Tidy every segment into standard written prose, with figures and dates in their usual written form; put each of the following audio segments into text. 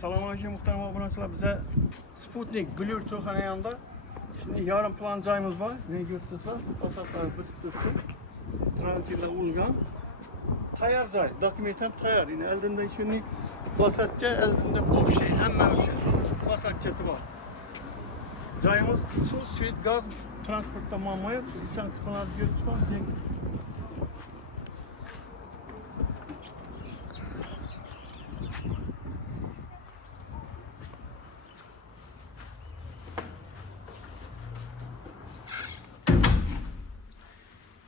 Selamünaleyküm muhterem abonatçılar. Bize Sputnik Bluetooth yanında şimdi yarım plan cayımız var. Ne gösterse fasatlar bittik. Tranquille ulgan. Tayar cay. Dokumentem tayar. Yine eldinde şimdi basatça eldinde boş şey. Hemen bir şey. Basatçası var. Cayımız su, suit, gaz transportta mamaya. Şu isan kısmınızı görüp çıkan denk.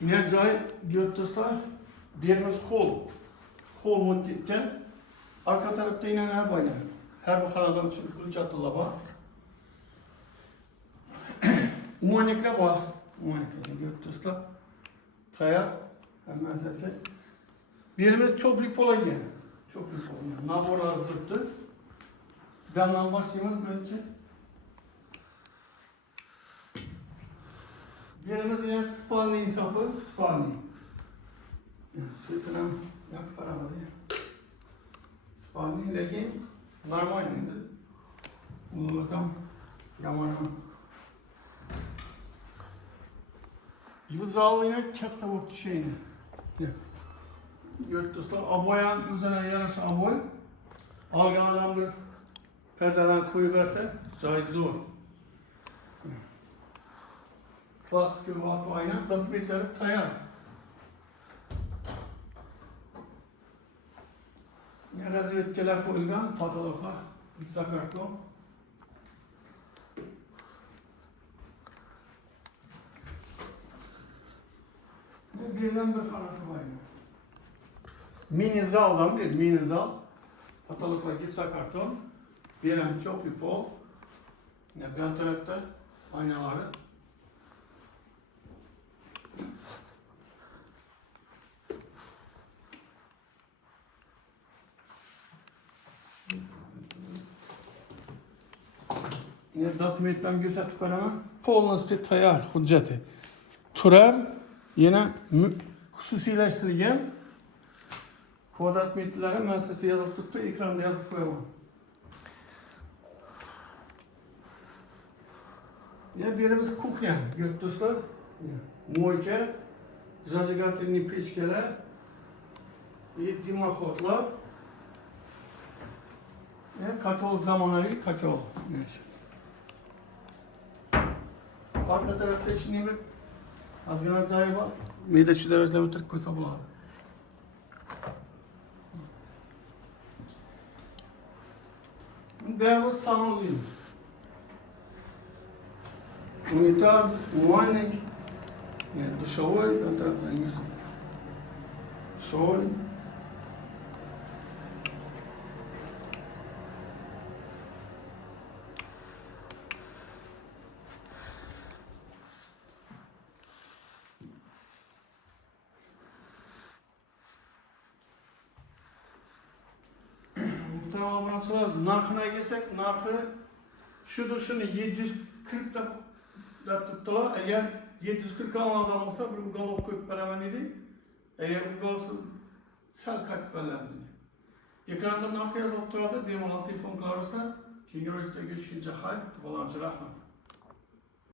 Yine cay götürsler, birimiz kol mutluyken, arka tarafta yine her bayram. Her bir adam için kılıç attılar var. Umanikle var, umanikle götürsler. Tayar, hemen sesi. Birimiz çok büyük pola geldi. Çok büyük pola. Naborlar tuttu. Benden başlayalım böylece. Birimiz yine spani hesabı, spani. Sütünem yak paramadı ya. Spani lakin normal indi. Bunlardan yaman. Bu zal yine çakta bu şeyini. Yurtdışta aboyan üzerine yaraşan aboy. Algan adamdır. Perdeden koyu verse caiz olur. Baskı, vakı aynen, dokumentleri tayar. Razvetçiler koyulgan, patologlar, sakartlo. Birden bir kanatı var. Mini zaldan bir mini zal. Patologlar git sakartlo. Birden çok bir pol. Ben tarafta aynaları. Yine dokumentden gösterdik bana. Polnosti tayar hücceti. Turar yine hususileştirilgen kod dokumentleri müessese yazıp tuttu, ekranda yazıp koyamam. Yine birimiz kuhya götürsler. Moyka, zazigatelni peçkeler, dimakodlar. Katol zamanları katol. Evet. Arka tarafta şimdi bir azgın cayı var. Medeçi derecede ötürü koysa bular. Berimiz sanozil. Unitaz, muaynek, duşavoy, ön taraftan gözüm. Soy. Tamam, narxına gelsek, narxı şudur şunu 740 da tuttular. Eğer 740 almadan olsa bir ugalop koyup beraber idi. Eğer ugalopsuz sel kaçıp beraber idi. Ekranda narxı yazıp durardı. Benim olan telefon kararsa, Kingeroy'da geçkince hal, dolanıcı rahmet.